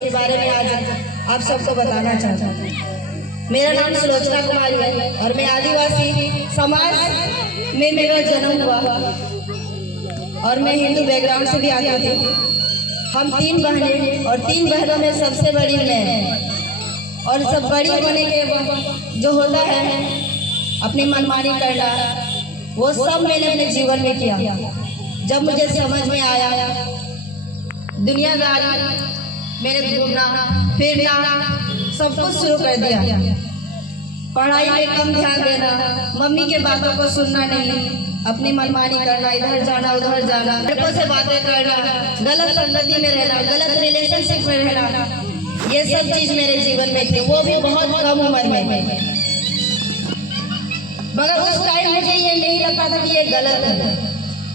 के बारे में आज आप सबको बताना चाहता हूँ। मेरा नाम सुलोचना कुमारी है और मैं आदिवासी समाज में मेरा जन्म हुआ और मैं हिंदू बैकग्राउंड से भी आती थी। हम 3 बहनें और 3 बहनों में सबसे बड़ी मैं और सब बड़ी होने के जो होता है अपनी मनमानी करना, वो सब मैंने अपने जीवन में किया। जब मुझे समझ में आया दुनियादारी, मैंने घूमना फिरना सब कुछ शुरू कर दिया। पढ़ाई में कम ध्यान देना, मम्मी के बातों को सुनना नहीं, अपनी मनमानी करना, इधर जाना उधर जाना, लड़कों से बातें करना, गलत संगति में रहना, गलत रिलेशनशिप में रहना, ये सब चीज मेरे जीवन में थी, वो भी बहुत कम उम्र में। मगर उस टाइम मुझे ये नहीं लगता था कि ये गलत है,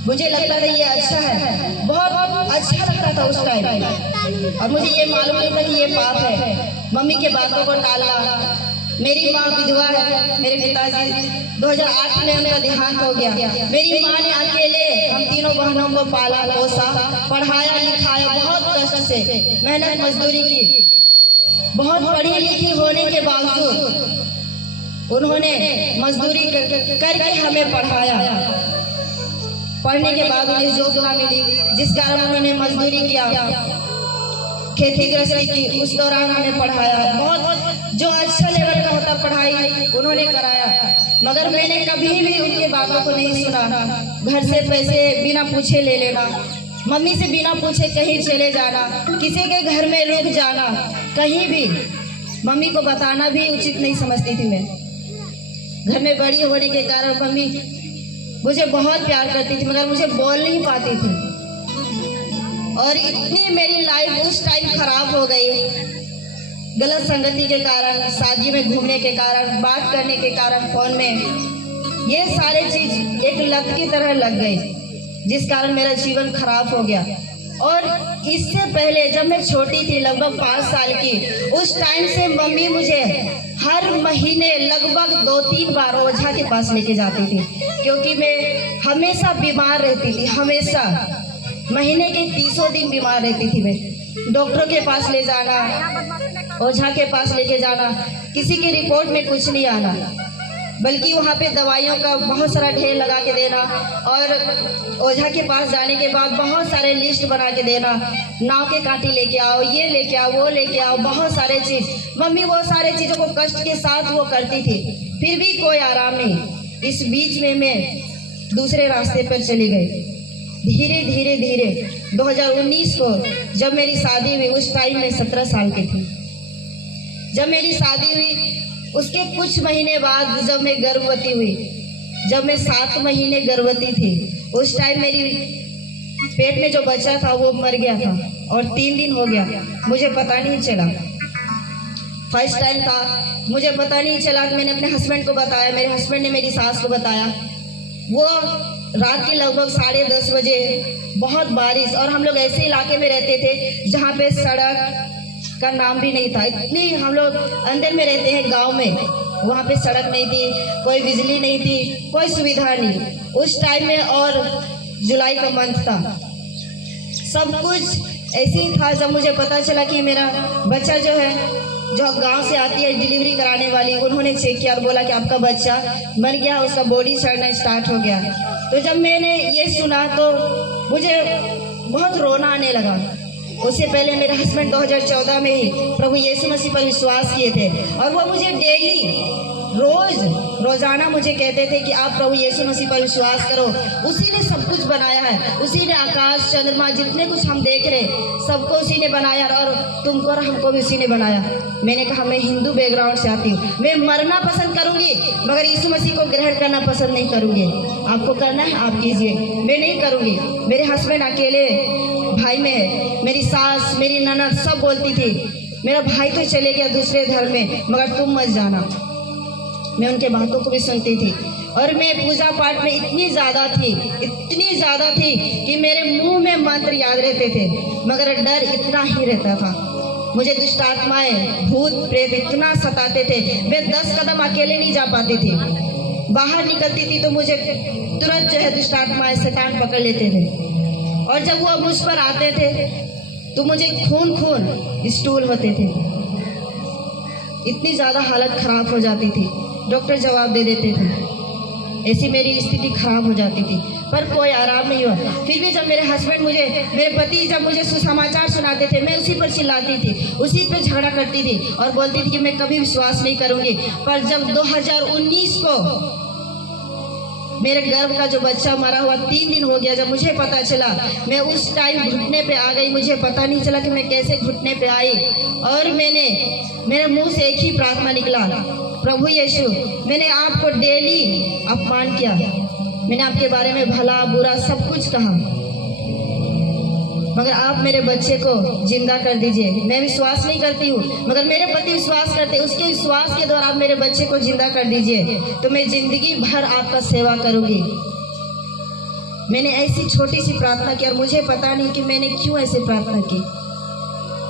मुझे लगता था ये अच्छा है, बहुत अच्छा लगता था उस टाइम। और मुझे ये मालूम नहीं था कि ये पाप है। मम्मी के बातों को टालना। मेरी माँ विधवा है, मेरे पिताजी 2008 में उनका देहांत हो गया। मेरी माँ ने अकेले हम तीनों बहनों को पाला पोसा, पढ़ाया लिखाया, बहुत कष्ट से मेहनत मजदूरी की। बहुत पढ़ी लिखी होने के बावजूद उन्होंने मजदूरी करके हमें पढ़ाया। पढ़ने के बाद उन्हें जॉब ना मिली, जिस कारण उन्होंने मजदूरी किया, खेती गृहस्थी की, उस दौरान हमें पढ़ाया। बहुत जो अच्छा लेवल का होता पढ़ाई उन्होंने कराया, मगर मैंने कभी भी उनके बातों को नहीं सुना। घर से पैसे बिना पूछे ले लेना, मम्मी से बिना पूछे कहीं चले जाना, किसी के घर में रुक जाना, कहीं भी मम्मी को बताना भी उचित नहीं समझती थी मैं। घर में बड़ी होने के कारण मम्मी मुझे बहुत प्यार करती थी, मगर मुझे बोल नहीं पाती थी। और इतनी मेरी लाइफ उस टाइम खराब हो गई, गलत संगति के कारण, शादी में घूमने के कारण, बात करने के कारण, फोन में, ये सारे चीज एक लत की तरह लग गई, जिस कारण मेरा जीवन खराब हो गया। और इससे पहले जब मैं छोटी थी, लगभग 5 साल की, उस टाइम से मम्मी मुझे हर महीने लगभग 2-3 बार ओझा के पास लेके जाती थी, क्योंकि मैं हमेशा बीमार रहती थी। हमेशा महीने के 30 दिन बीमार रहती थी मैं। डॉक्टरों के पास ले जाना, ओझा के पास लेके जाना, किसी की रिपोर्ट में कुछ नहीं आना, बल्कि वहाँ पे दवाइयों का बहुत सारा ढेर लगा के देना, और ओझा के पास जाने के बाद बहुत सारे लिस्ट बना के देना, नाव के कांटे लेके आओ, ये लेके आओ, वो लेके आओ, बहुत सारे चीज़। मम्मी वो सारे चीज़ों को कष्ट के साथ वो करती थी, फिर भी कोई आराम नहीं। इस बीच में मैं दूसरे रास्ते पर चली गई। धीरे धीरे धीरे 2019 को जब मेरी शादी हुई, उस टाइम में 17 साल की थी। जब मेरी शादी हुई उसके कुछ महीने बाद जब मैं गर्भवती हुई, जब मैं 7 महीने गर्भवती थी, उस टाइम मेरी पेट में जो बच्चा था वो मर गया था और 3 दिन हो गया, मुझे पता नहीं चला। फर्स्ट टाइम था, मुझे पता नहीं चला। मैंने अपने हस्बैंड को बताया, मेरे हस्बैंड ने मेरी सास को बताया। वो रात के लगभग 10:30 बजे, बहुत बारिश, और हम लोग ऐसे इलाके में रहते थे जहाँ पे सड़क का नाम भी नहीं था। इतनी हम लोग अंदर में रहते हैं गांव में, वहाँ पे सड़क नहीं थी, कोई बिजली नहीं थी, कोई सुविधा नहीं उस टाइम में। और जुलाई का मंथ था, सब कुछ ऐसे ही था। जब मुझे पता चला कि मेरा बच्चा जो है, जो गांव से आती है डिलीवरी कराने वाली, उन्होंने चेक किया और बोला कि आपका बच्चा मर गया, उसका बॉडी सड़ना स्टार्ट हो गया। तो जब मैंने ये सुना तो मुझे बहुत रोना आने लगा। उससे पहले मेरे हस्बैंड 2014 में ही प्रभु यीशु मसीह पर विश्वास किए थे, और वो मुझे डेली रोजाना मुझे कहते थे कि आप प्रभु यीशु मसीह पर विश्वास करो, उसी ने सब कुछ बनाया है, उसी ने आकाश चंद्रमा जितने कुछ हम देख रहे सबको उसी ने बनाया, और तुमको और हमको भी उसी ने बनाया। मैंने कहा मैं हिंदू बैकग्राउंड से आती हूँ, मैं मरना पसंद करूँगी, मगर यीशु मसीह को ग्रहण करना पसंद नहीं करूँगी। आपको करना है आप कीजिए, मैं नहीं करूँगी। मेरे हस्बैंड अकेले भाई में है, मेरी सास, मेरी ननद सब बोलती थी मेरा भाई तो चले गया दूसरे धर्म में, मगर तुम मत जाना। मैं उनके बातों को भी सुनती थी, और मैं पूजा पाठ में इतनी ज़्यादा थी कि मेरे मुंह में मंत्र याद रहते थे, मगर डर इतना ही रहता था। मुझे दुष्ट आत्माएं, भूत प्रेत इतना सताते थे, मैं 10 कदम अकेले नहीं जा पाती थी। बाहर निकलती थी तो मुझे तुरंत जो है दुष्ट आत्माएं, शैतान पकड़ लेते थे। और जब वो मुझ पर आते थे तो मुझे खून खून स्टूल होते थे, इतनी ज़्यादा हालत ख़राब हो जाती थी। डॉक्टर जवाब दे देते थे, ऐसी मेरी स्थिति खराब हो जाती थी, पर कोई आराम नहीं हुआ। फिर भी जब मेरे पति जब मुझे सुसमाचार सुनाते थे, मैं उसी पर चिल्लाती थी, उसी पर झगड़ा करती थी और बोलती थी कि मैं कभी विश्वास नहीं करूंगी। पर जब 2019 को मेरे गर्भ का जो बच्चा मरा हुआ 3 दिन हो गया, जब मुझे पता चला, मैं उस टाइम घुटने पे आ गई। मुझे पता नहीं चला कि मैं कैसे घुटने पे आई, और मेरे मुंह से एक ही प्रार्थना निकला, प्रभु यीशु, मैंने आपको डेली अपमान किया, मैंने आपके बारे में भला बुरा सब कुछ कहा, मगर आप मेरे बच्चे को जिंदा कर दीजिए। मैं विश्वास नहीं करती हूँ, मगर मेरे पति विश्वास करते, उसके विश्वास के द्वारा आप मेरे बच्चे को जिंदा कर दीजिए, तो मैं जिंदगी भर आपका सेवा करूँगी। मैंने ऐसी छोटी सी प्रार्थना की, और मुझे पता नहीं कि मैंने क्यों ऐसे प्रार्थना की।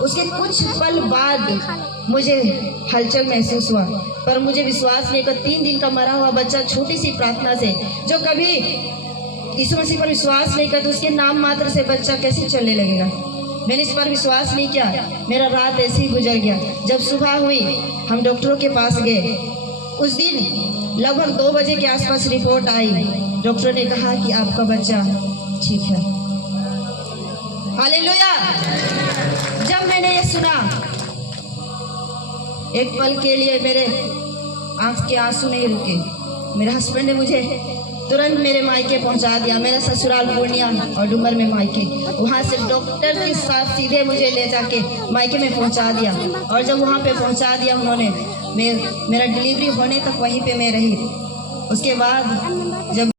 उसके कुछ पल बाद मुझे हलचल महसूस हुआ, पर मुझे विश्वास नहीं कि 3 दिन का मरा हुआ बच्चा छोटी सी प्रार्थना से, जो कभी यीशु मसीह पर विश्वास नहीं करता, उसके नाम मात्र से बच्चा कैसे चलने लगेगा। मैंने इस पर विश्वास नहीं किया, मेरा रात ऐसे ही गुजर गया। जब सुबह हुई, हम डॉक्टरों के पास गए। उस दिन लगभग 2 बजे के आसपास रिपोर्ट आई। डॉक्टर ने कहा कि आपका बच्चा ठीक है। हालेलुया। जब मैंने ये सुना, एक पल के लिए मेरे आंख के आंसू नहीं रुके। मेरे हस्बैंड ने मुझे तुरंत मेरे मायके पहुंचा दिया। मेरा ससुराल पूर्णिया और डूमर में मायके, वहाँ से डॉक्टर के साथ सीधे मुझे ले जाके मायके में पहुंचा दिया। और जब वहाँ पे पहुंचा दिया उन्होंने, मेरा डिलीवरी होने तक वहीं पे मैं रही। उसके बाद जब